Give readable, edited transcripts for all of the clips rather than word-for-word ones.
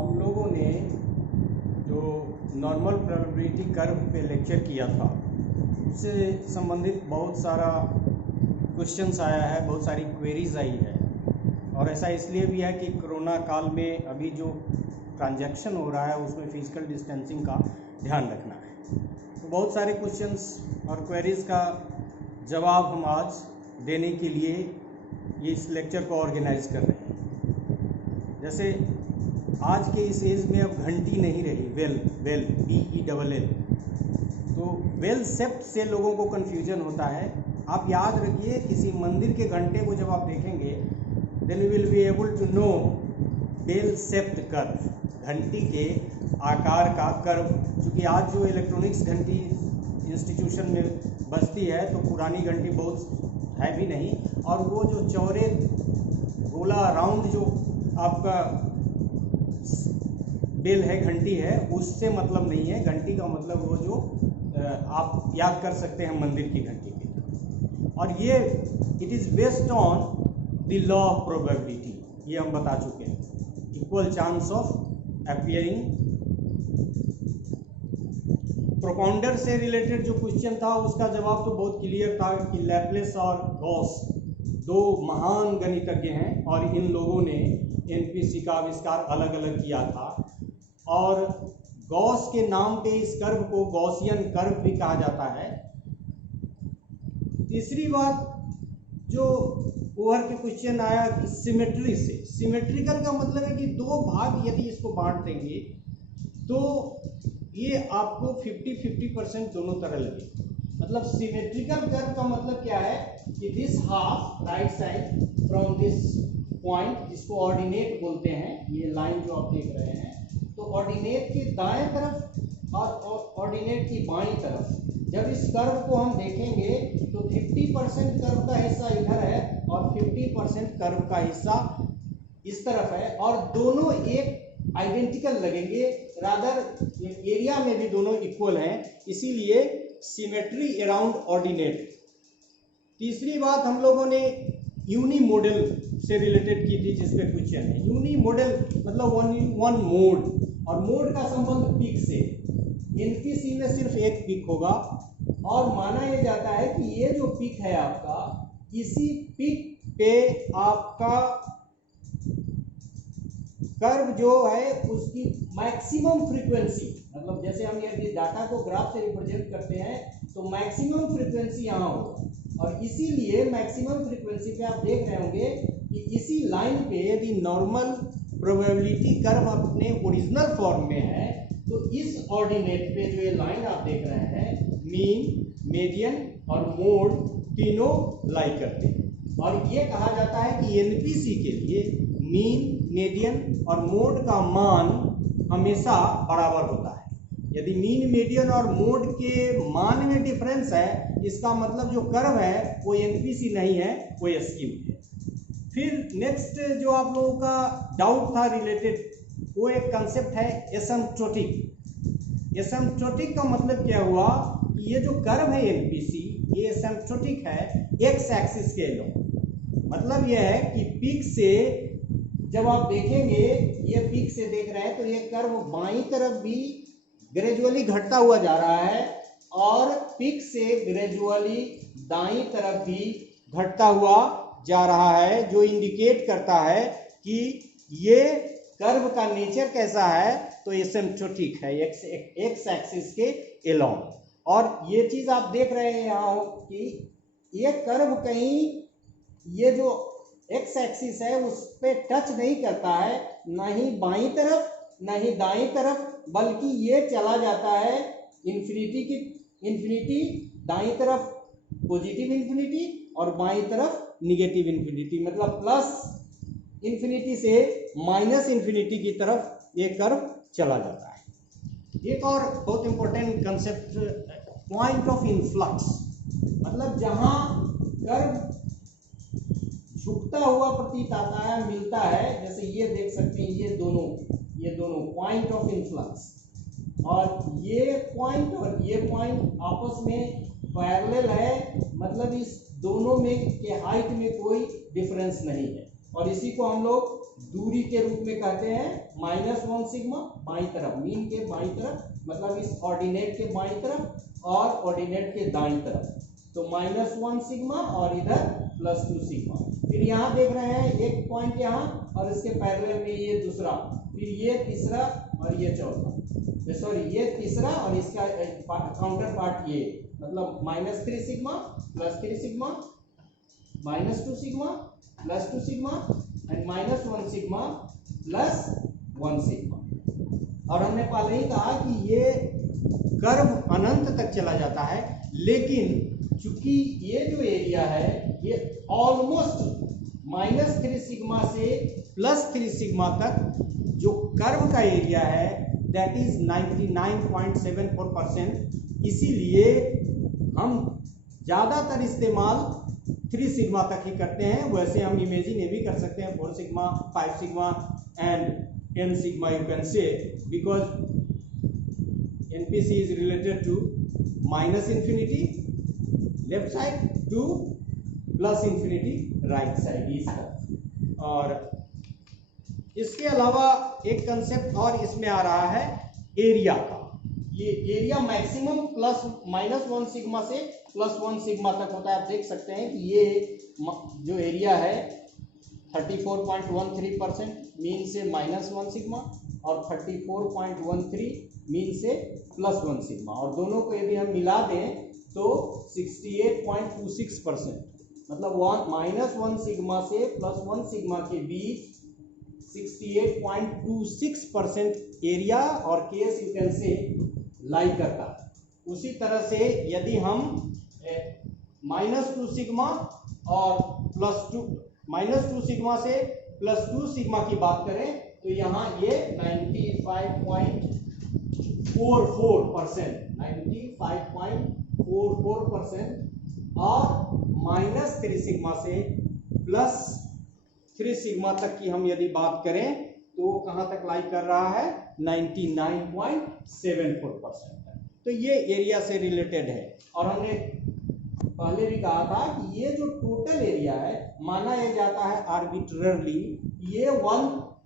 हम लोगों ने जो नॉर्मल प्रोबेबिलिटी कर्व पे लेक्चर किया था उससे संबंधित बहुत सारा क्वेश्चंस आया है, बहुत सारी क्वेरीज आई है। और ऐसा इसलिए भी है कि कोरोना काल में अभी जो ट्रांजैक्शन हो रहा है उसमें फिजिकल डिस्टेंसिंग का ध्यान रखना है। तो बहुत सारे क्वेश्चंस और क्वेरीज का जवाब हम आज देने के लिए ये इस लेक्चर को ऑर्गेनाइज कर रहे हैं। जैसे आज के इस एज में अब घंटी नहीं रही, वेल BELL, तो वेल सेप्ट से लोगों को कन्फ्यूजन होता है। आप याद रखिए, किसी मंदिर के घंटे को जब आप देखेंगे then you will be able to know bell shaped curve, घंटी के आकार का कर्व। क्योंकि आज जो इलेक्ट्रॉनिक्स घंटी इंस्टीट्यूशन में बजती है तो पुरानी घंटी बहुत है भी नहीं, और वो जो चौड़े गोला राउंड जो आपका बेल है, घंटी है, उससे मतलब नहीं है। घंटी का मतलब वो जो आप याद कर सकते हैं मंदिर की घंटी की तरह। और ये it is based on the law of probability, ये हम बता चुके हैं। Equal chance of appearing. Propounder से रिलेटेड जो क्वेश्चन था उसका जवाब तो बहुत क्लियर था कि लैप्लेस और गॉस दो महान गणितज्ञ हैं और इन लोगों ने NPC का आविष्कार अलग अलग किया था। और गॉस के नाम पे इस कर्व को गॉसियन कर्व भी कहा जाता है। तीसरी बात जो ओवर के क्वेश्चन आया कि सिमेट्री से, सिमेट्रिकल का मतलब है कि दो भाग यदि इसको बांट देंगे तो ये आपको 50-50% दोनों तरह लगे। मतलब सिमेट्रिकल कर्व का मतलब क्या है कि this half right side from this point, जिसको ऑर्डिनेट बोलते हैं, ये लाइन जो आप देख रहे हैं, तो ऑर्डिनेट की दाएं तरफ और ऑर्डिनेट की बाईं तरफ जब इस कर्व को हम देखेंगे तो 50% कर्व का हिस्सा इधर है और 50% कर्व का हिस्सा इस तरफ है, और दोनों एक आइडेंटिकल लगेंगे। रादर एरिया में भी दोनों इक्वल हैं, इसीलिए सिमेट्री अराउंड ऑर्डिनेट। तीसरी बात हम लोगों ने यूनी मॉडल से रिलेटेड की थी, जिसपे क्वेश्चन है। यूनी मॉडल मतलब वन मोड, और मोड का संबंध पीक से। NPC में सिर्फ एक पीक होगा, और माना यह जाता है कि ये जो पीक है आपका, इसी पीक पे आपका कर्व जो है उसकी मैक्सिमम फ्रीक्वेंसी, मतलब जैसे हम ये डाटा को ग्राफ से रिप्रेजेंट करते हैं तो मैक्सिमम फ्रीक्वेंसी यहाँ होगा। और इसीलिए मैक्सिमम फ्रीक्वेंसी पे आप देख रहे होंगे कि इसी लाइन पे यदि नॉर्मल प्रोबेबिलिटी कर्व अपने ओरिजिनल फॉर्म में है तो इस ऑर्डिनेट पे जो ये लाइन आप देख रहे हैं, मीन, मीडियन और मोड तीनों लाई करते हैं। और ये कहा जाता है कि NPC के लिए मीन, मीडियन और मोड का मान हमेशा बराबर होता है। यदि मीन, मीडियन और मोड के मान में डिफरेंस है, इसका मतलब जो कर्व है वो NPC नहीं है, वो स्कीम है। फिर नेक्स्ट जो आप लोगों का डाउट था रिलेटेड, वो एक कंसेप्ट है एसिम्प्टोटिक। एसिम्प्टोटिक का मतलब क्या हुआ कि ये जो कर्व है NPC, ये एसिम्प्टोटिक है एक्स एक्सिस के अलोंग। मतलब यह है कि पीक से जब आप देखेंगे, ये पीक से देख रहे हैं तो ये कर्व बाईं तरफ भी ग्रेजुअली घटता हुआ जा रहा है, और पीक से ग्रेजुअली दाईं तरफ भी घटता हुआ जा रहा है, जो इंडिकेट करता है कि ये कर्व का नेचर कैसा है, तो एसिम्प्टोटिक है एक्स एक्सिस के अलोंग। और ये चीज आप देख रहे हैं यहाँ कि ये कर्व कहीं ये जो एक्स एक्सिस है उस पे टच नहीं करता है, ना ही बाईं तरफ ना ही दाईं तरफ, बल्कि ये चला जाता है इन्फिनिटी दाईं तरफ पॉजिटिव इन्फिनिटी और बाईं तरफ निगेटिव इन्फिनिटी, मतलब प्लस इन्फिनिटी से माइनस इन्फिनिटी की तरफ ये कर्व चला जाता है। एक और बहुत important concept, point of influx, मतलब जहां कर्व झुकता हुआ प्रतीत आता है, मिलता है, जैसे ये देख सकते हैं, ये दोनों पॉइंट ऑफ इनफ्लक्स, और ये पॉइंट और ये पॉइंट आपस में पैरेलल है, मतलब इस दोनों में के हाइट में कोई डिफरेंस नहीं है, और इसी को हम लोग दूरी के रूप में कहते हैं -1 सिग्मा, बाई तरफ मीन के बाई तरफ, मतलब इस ऑर्डिनेट के बाई तरफ और ऑर्डिनेट के दाईं तरफ, तो -1 सिग्मा और इधर +2 सिग्मा। फिर यहाँ देख रहे हैं एक पॉइंट यहाँ और इसके पैरेलल में ये दूसरा, फिर ये तीसरा और ये चौथा, सॉरी ये तीसरा और इसका काउंटर पार्ट ये, मतलब -3 sigma +3 sigma, -2 sigma +2 sigma and -1 sigma +1 sigma. और हमने पहले ही कहा कि ये कर्व अनंत तक चला जाता है, लेकिन चूंकि ये जो एरिया है ये ऑलमोस्ट -3 सिग्मा से +3 सिग्मा तक जो कर्व का एरिया है दैट इज 99.74%, इसीलिए हम ज़्यादातर इस्तेमाल 3 सिग्मा तक ही करते हैं। वैसे हम इमेजिन ये भी कर सकते हैं 4 sigma, 5 sigma and n sigma you can say, because NPC is related to -infinity left side to +infinity right side इस तरफ। और इसके अलावा एक कंसेप्ट और इसमें आ रहा है एरिया का। ये एरिया मैक्सिमम -1 सिग्मा से +1 सिग्मा तक होता है। आप देख सकते हैं कि ये जो एरिया है 34.13% मीन से -1 सिग्मा और 34.13 मीन से +1 सिग्मा, और दोनों को यदि हम मिला दें तो 68.26%, मतलब -1 सिग्मा से +1 सिग्मा के बीच 68.26% एरिया और केस यू कैन से लाई करता है। उसी तरह से यदि हम -2 सिग्मा और -2 सिग्मा से +2 सिग्मा की बात करें तो यहाँ ये 95.44%, 95.44%, और -3 सिग्मा से +3 सिग्मा तक की हम यदि बात करें तो कहाँ तक लाई कर रहा है 99.74%। तो ये एरिया से रिलेटेड है। और हमने पहले भी कहा था कि ये जो टोटल एरिया है माना यह जाता है आर्बिट्ररली, ये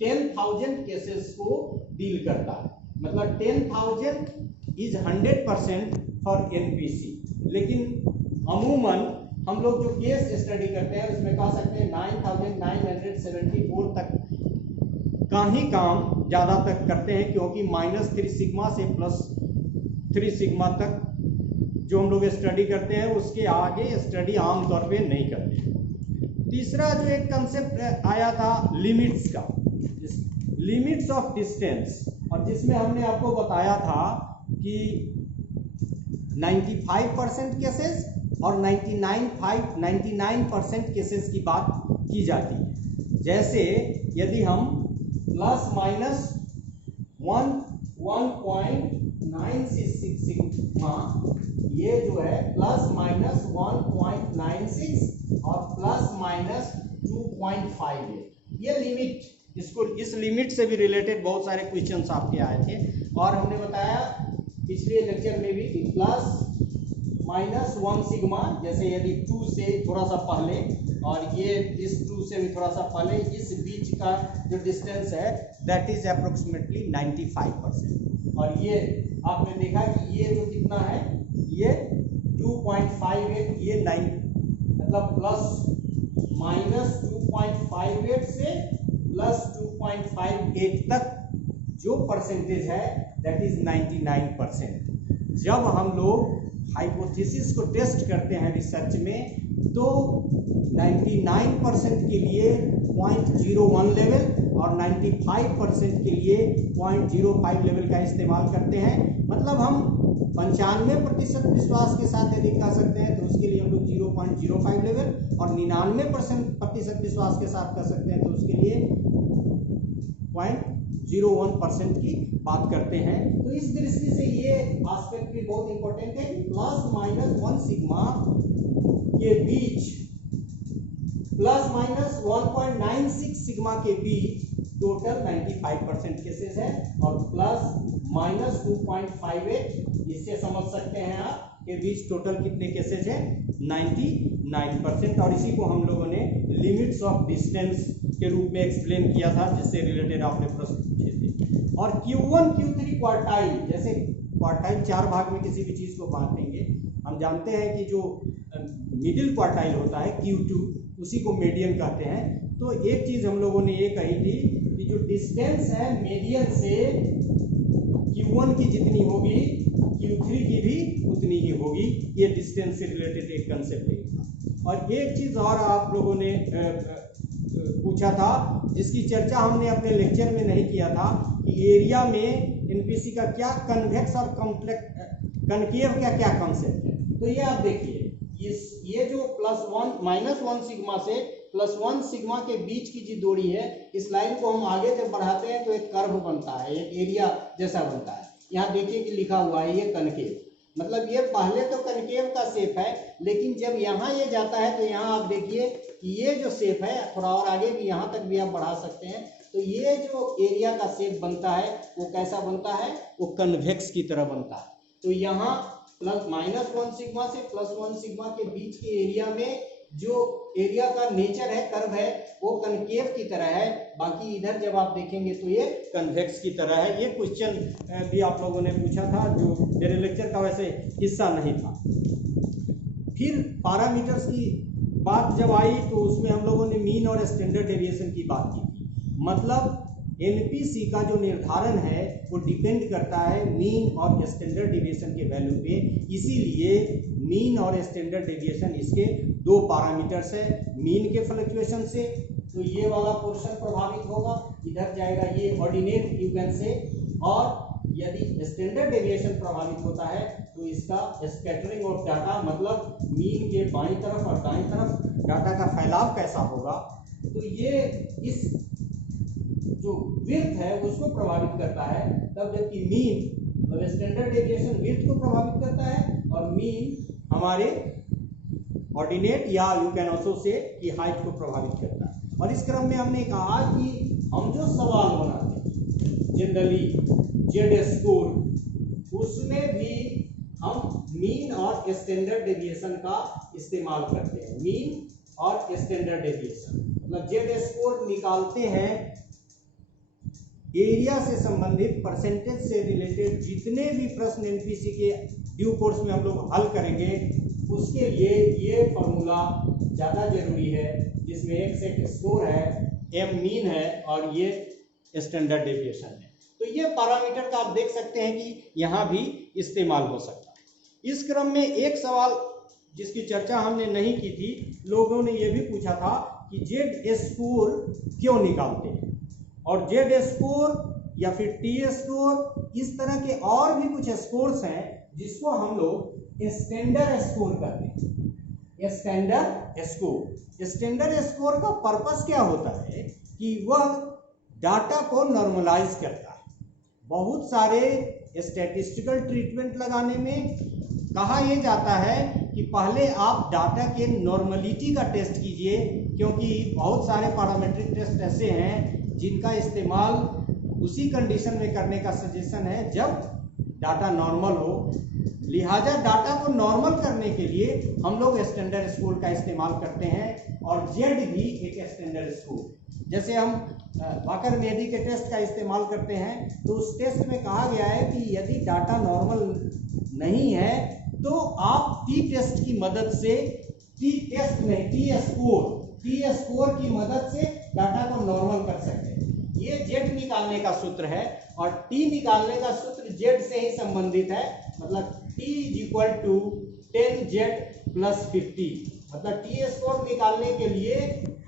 10,000 केसेस को डील करता है, मतलब 10,000 इज 100% फॉर NPC। लेकिन अमूमन हम लोग जो केस स्टडी करते हैं उसमें कह सकते हैं 9,974 तक का ही काम ज़्यादा तक करते हैं, क्योंकि -3 सिग्मा से +3 सिग्मा तक जो हम लोग स्टडी करते हैं उसके आगे स्टडी आमतौर पे नहीं करते। तीसरा जो एक कंसेप्ट आया था लिमिट्स का, लिमिट्स ऑफ डिस्टेंस, और जिसमें हमने आपको बताया था कि 95% केसेस और 99% केसेस की बात की जाती है। जैसे यदि हम +-1.96 सिग्मा, ये जो है +-1.96 और +-2.58, ये लिमिट, इसको इस लिमिट से भी रिलेटेड बहुत सारे क्वेश्चंस आपके आए थे। और हमने बताया पिछले लेक्चर में भी कि +-1 सिग्मा, जैसे यदि 2 से थोड़ा सा पहले और ये इस 2 से भी थोड़ा सा पहले, इस बीच का जो डिस्टेंस है दैट इज अप्रोक्सीमेटली 95%। और ये आपने देखा कि ये जो कितना है, ये 2.58, ये 9, मतलब +-2.58 से +2.58 तक जो परसेंटेज है दैट इज 99%। जब हम लोग हाइपोथेसिस को टेस्ट करते हैं रिसर्च में तो 99% के लिए 0.01 लेवल और 95% के लिए 0.05 लेवल का इस्तेमाल करते हैं। मतलब हम 95% विश्वास के साथ यदि कह सकते हैं तो उसके लिए हम लोग 0.05 लेवल, और 99% विश्वास के साथ कह सकते हैं तो उसके लिए 0.01% की बात करते हैं। तो इस दृष्टि से ये एस्पेक्ट भी बहुत इंपॉर्टेंट है कि +-1 सिग्मा के बीच, +-1.96 सिग्मा के बीच टोटल 95% केसेस है, और +-2.58 इससे समझ सकते हैं आप के बीच टोटल कितने केसेज है 99%। और इसी को हम लोगों ने लिमिट्स ऑफ डिस्टेंस के रूप में एक्सप्लेन किया था, जिससे रिलेटेड आपने प्रश्न पूछे थे। और Q1 Q3 क्वार्टाइल, जैसे क्वार्टाइल 4 भाग में किसी भी चीज़ को बांटेंगे, हम जानते हैं कि जो मिडिल क्वार्टाइल होता है Q2, उसी को मीडियन कहते हैं। तो एक चीज़ हम लोगों ने ये कही थी कि जो डिस्टेंस है मीडियन से Q1 की जितनी होगी Q3 की भी उतनी ही होगी। ये डिस्टेंस से रिलेटेड एक कंसेप्ट है। और एक चीज़ और आप लोगों ने पूछा था, जिसकी चर्चा हमने अपने लेक्चर में नहीं किया था, कि एरिया में एनपीसी का क्या कन्वेक्स और कनकेव का क्या कंसेप्ट है। तो ये आप देखिए, ये जो -1 सिग्मा से +1 सिग्मा के बीच की जो दूरी है, इस लाइन को हम आगे जब बढ़ाते हैं तो एक कर्व बनता है, एक एरिया जैसा बनता है। यहाँ देखिए कि लिखा हुआ है ये कनकेव, मतलब ये पहले तो कनकेव का शेप है, लेकिन जब यहाँ ये जाता है तो यहाँ आप देखिए कि ये जो शेप है, थोड़ा और आगे भी यहाँ तक भी आप बढ़ा सकते हैं, तो ये जो एरिया का शेप बनता है वो कैसा बनता है, वो कन्वेक्स की तरह बनता है। तो यहाँ -1 सिग्मा से +1 सिग्मा के बीच के एरिया में जो एरिया का नेचर है, कर्व है, वो कनकेव की तरह है। बाकी इधर जब आप देखेंगे तो ये कन्वेक्स की तरह है। ये क्वेश्चन भी आप लोगों ने पूछा था, जो मेरे लेक्चर का वैसे हिस्सा नहीं था। फिर पैरामीटर्स की बात जब आई तो उसमें हम लोगों ने मीन और स्टैंडर्ड डेविएशन की बात की थी। मतलब एनपीसी का जो निर्धारण है वो डिपेंड करता है मीन और स्टैंडर्ड डेविएशन के वैल्यू पे। इसीलिए मीन और स्टैंडर्ड डेविएशन इसके दो पैरामीटर्स है। मीन के फ्लक्चुएशन से तो ये वाला पोर्शन प्रभावित होगा, इधर जाएगा ये ऑर्डिनेट यू कैन से, और यदि स्टैंडर्ड डेविएशन प्रभावित होता है तो इसका स्कैटरिंग ऑफ डाटा, मतलब मीन के बाईं तरफ और दाईं तरफ डाटा का फैलाव कैसा होगा। तो ये इस जो विड्थ है उसको प्रभावित करता है, तब जबकि मीन और स्टैंडर्ड डेविएशन विड्थ को प्रभावित करता है और मीन हमारे ऑर्डिनेट या यू कैन आल्सो से कि हाइट को प्रभावित करता है। और इस क्रम में हमने कहा कि हम जो सवाल बनाते हैं जनरली जेड स्कोर, उसमें भी हम मीन और स्टैंडर्ड डेविएशन का इस्तेमाल करते हैं। मीन और स्टैंडर्ड डेविएशन मतलब जेड स्कोर निकालते हैं एरिया से संबंधित, परसेंटेज से रिलेटेड जितने भी प्रश्न एनपीसी के ड्यू कोर्स में हम लोग हल करेंगे, उसके लिए ये फॉर्मूला ज़्यादा जरूरी है, जिसमें एक सेट स्कोर है, एम मीन है और ये स्टैंडर्ड डेविएशन है। तो ये पैरामीटर का आप देख सकते हैं कि यहाँ भी इस्तेमाल हो सकता है। इस क्रम में एक सवाल जिसकी चर्चा हमने नहीं की थी, लोगों ने ये भी पूछा था कि जेड स्कोर क्यों निकालते हैं, और जेड स्कोर या फिर टी स्कोर, इस तरह के और भी कुछ स्कोर्स हैं जिसको हम लोग स्टैंडर्ड स्कोर कहते हैं। स्टैंडर्ड स्कोर का पर्पस क्या होता है कि वह डाटा को नॉर्मलाइज करता है। बहुत सारे स्टैटिस्टिकल ट्रीटमेंट लगाने में कहा यह जाता है कि पहले आप डाटा के नॉर्मलिटी का टेस्ट कीजिए, क्योंकि बहुत सारे पैरामीट्रिक टेस्ट ऐसे हैं जिनका इस्तेमाल उसी कंडीशन में करने का सजेशन है जब डाटा नॉर्मल हो। लिहाजा डाटा को नॉर्मल करने के लिए हम लोग स्टैंडर्ड स्कोर का इस्तेमाल करते हैं, और जेड भी एक स्टैंडर्ड स्कोर। जैसे हम वाकर मेहदी के टेस्ट का इस्तेमाल करते हैं, तो उस टेस्ट में कहा गया है कि यदि डाटा नॉर्मल नहीं है तो आप टी टेस्ट की मदद से, टी स्कोर की मदद से डाटा को नॉर्मल कर सकते हैं। ये जेड निकालने का सूत्र है, और टी निकालने का सूत्र जेड से ही संबंधित है। मतलब T = 10Z + 50, मतलब टी स्कोर निकालने के लिए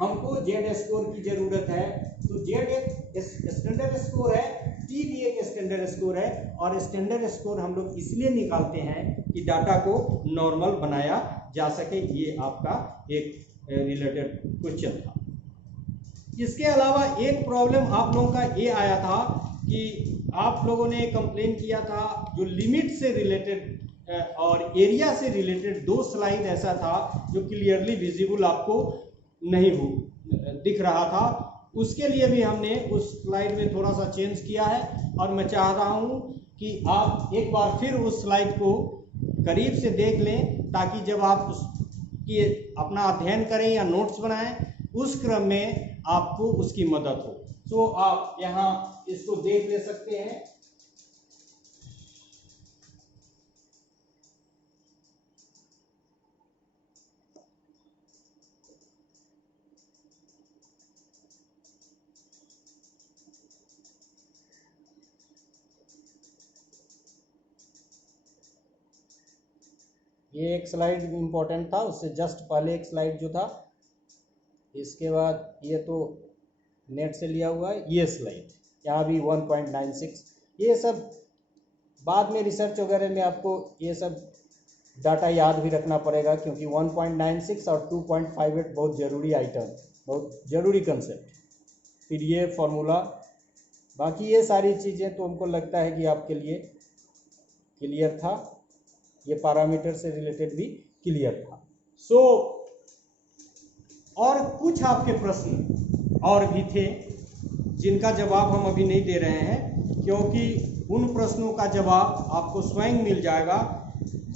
हमको जेड स्कोर की जरूरत है। तो जेड एक स्टैंडर्ड स्कोर है, टी भी एक स्टैंडर्ड स्कोर है, और स्टैंडर्ड स्कोर हम लोग इसलिए निकालते हैं कि डाटा को नॉर्मल बनाया जा सके। ये आपका एक रिलेटेड क्वेश्चन था। इसके अलावा एक प्रॉब्लम आप लोगों का ये आया था कि आप लोगों ने कंप्लेन किया था जो लिमिट से रिलेटेड और एरिया से रिलेटेड दो स्लाइड ऐसा था जो क्लियरली विजिबल आपको नहीं दिख रहा था। उसके लिए भी हमने उस स्लाइड में थोड़ा सा चेंज किया है, और मैं चाह रहा हूँ कि आप एक बार फिर उस स्लाइड को करीब से देख लें, ताकि जब आप उसकी अपना अध्ययन करें या नोट्स बनाएं उस क्रम में आपको उसकी मदद हो। सो आप यहाँ इसको देख ले सकते हैं। ये एक स्लाइड इंपॉर्टेंट था, उससे जस्ट पहले एक स्लाइड जो था, इसके बाद ये तो नेट से लिया हुआ है, ये स्लाइड यहाँ भी 1.96। ये सब बाद में रिसर्च वगैरह में आपको ये सब डाटा याद भी रखना पड़ेगा, क्योंकि 1.96 और 2.58 बहुत ज़रूरी आइटम, बहुत ज़रूरी कंसेप्ट। फिर ये फॉर्मूला, बाकी ये सारी चीज़ें तो हमको लगता है कि आपके लिए क्लियर था। ये पैरामीटर से रिलेटेड भी क्लियर था। सो और कुछ आपके प्रश्न और भी थे जिनका जवाब हम अभी नहीं दे रहे हैं, क्योंकि उन प्रश्नों का जवाब आपको स्वयं मिल जाएगा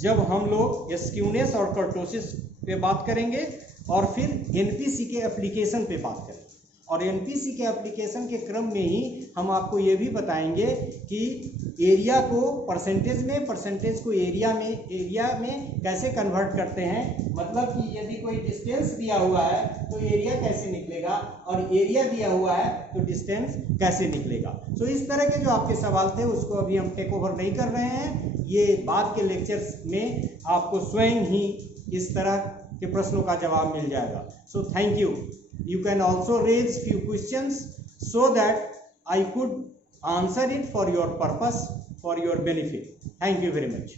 जब हम लोग स्क्यूनेस और कर्टोसिस पे बात करेंगे और फिर एनपीसी के एप्लीकेशन पे बात करेंगे। और एनपीसी के एप्लीकेशन के क्रम में ही हम आपको ये भी बताएंगे कि एरिया को परसेंटेज में, परसेंटेज को एरिया में कैसे कन्वर्ट करते हैं। मतलब कि यदि कोई डिस्टेंस दिया हुआ है तो एरिया कैसे निकलेगा, और एरिया दिया हुआ है तो डिस्टेंस कैसे निकलेगा। सो इस तरह के जो आपके सवाल थे उसको अभी हम टेक ओवर नहीं कर रहे हैं। ये बाद के लेक्चर्स में आपको स्वयं ही इस तरह के प्रश्नों का जवाब मिल जाएगा। So thank you. You can also raise few questions so that I could answer it for your purpose, for your benefit. Thank you very much.